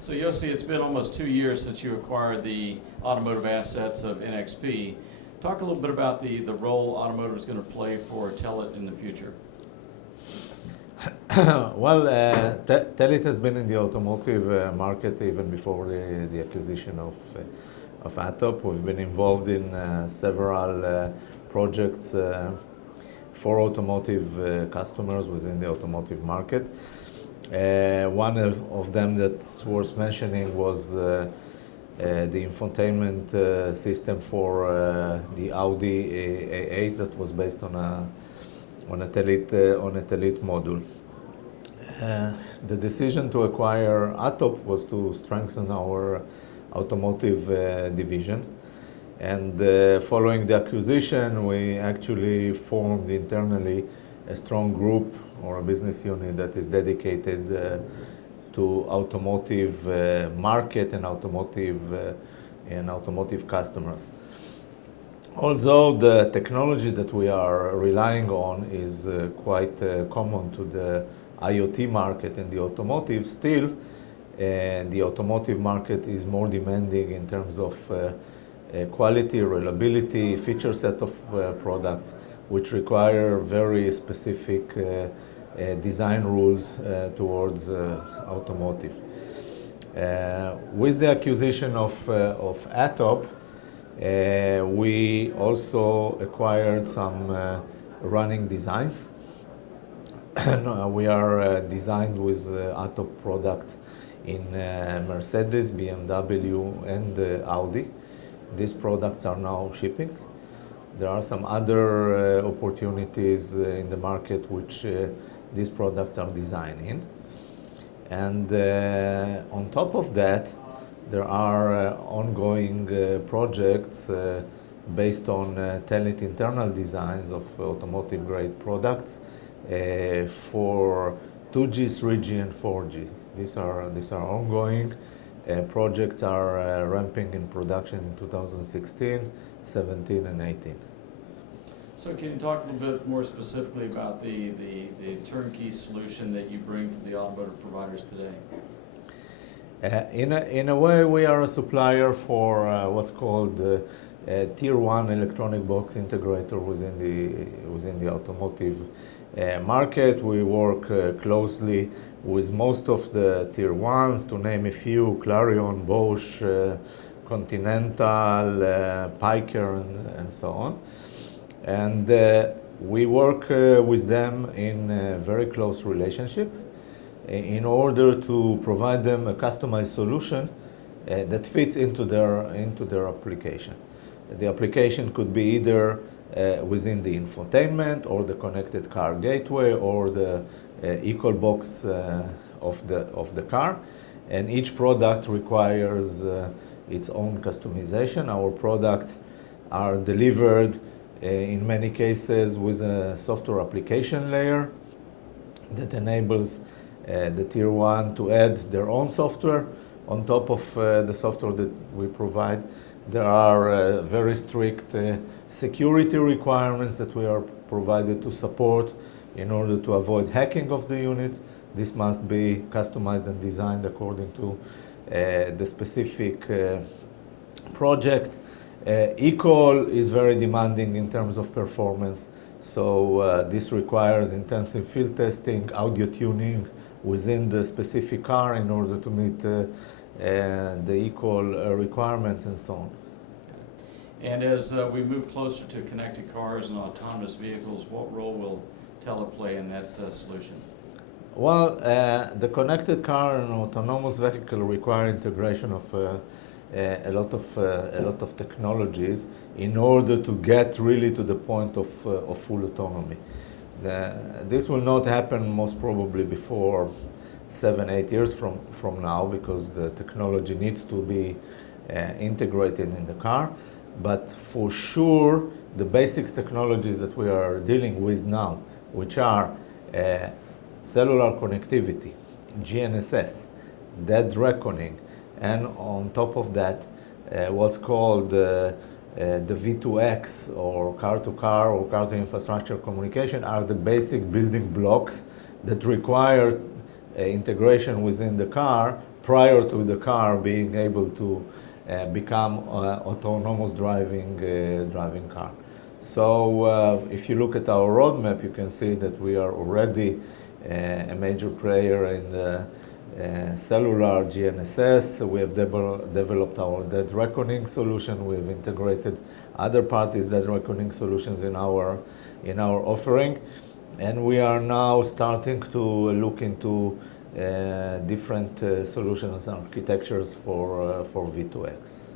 So Yossi, it's been almost 2 years since you acquired the automotive assets of NXP. Talk a little bit about the role automotive is going to play for Telit in the future. Well, Telit has been in the automotive market even before the acquisition of Atop. We've been involved in several projects for automotive customers within the automotive market. One of them that's worth mentioning was the infotainment system for the Audi A8 that was based on a Telit module. The decision to acquire Atop was to strengthen our automotive division. And following the acquisition, we actually formed internally a strong group or a business unit that is dedicated to automotive market and automotive customers. Although the technology that we are relying on is quite common to the IoT market and the automotive, still the automotive market is more demanding in terms of quality, reliability, feature set of products, which require very specific design rules towards automotive. With the acquisition of Atop, we also acquired some running designs. We are designed with Atop products in Mercedes, BMW, and Audi. These products are now shipping. There are some other opportunities in the market which these products are designed in. And on top of that, there are ongoing projects based on Telit internal designs of automotive grade products for 2G, 3G, and 4G. These are ongoing. Projects are ramping in production in 2016, 17, and 18. So can you talk a little bit more specifically about the turnkey solution that you bring to the automotive providers today? In a way, we are a supplier for what's called Tier 1 electronic box integrator within the automotive market. We work closely with most of the Tier 1s, to name a few: Clarion, Bosch, Continental, Piker, and so on. And we work with them in a very close relationship in order to provide them a customized solution that fits into their application. The application could be either within the infotainment or the connected car gateway or the equal box of the car, and each product requires its own customization. Our products are delivered in many cases with a software application layer that enables the Tier 1 to add their own software on top of the software that we provide. There are very strict security requirements that we are provided to support in order to avoid hacking of the units. This must be customized and designed according to the specific project. Equal is very demanding in terms of performance, so this requires intensive field testing, audio tuning within the specific car in order to meet the equal requirements and so on. And as we move closer to connected cars and autonomous vehicles, what role will Telit play in that solution? Well, the connected car and autonomous vehicle require integration of a lot of technologies in order to get really to the point of full autonomy. This will not happen most probably before 7-8 years from now, because the technology needs to be integrated in the car. But for sure, the basic technologies that we are dealing with now, which are cellular connectivity, GNSS, dead reckoning, and on top of that, what's called the V2X, or car-to-car or car-to-infrastructure communication, are the basic building blocks that require integration within the car prior to the car being able to become autonomous driving car. So if you look at our roadmap, you can see that we are already a major player in the cellular GNSS. We have developed our dead reckoning solution. We've integrated other parties' dead reckoning solutions in our offering, and we are now starting to look into different solutions and architectures for V2X.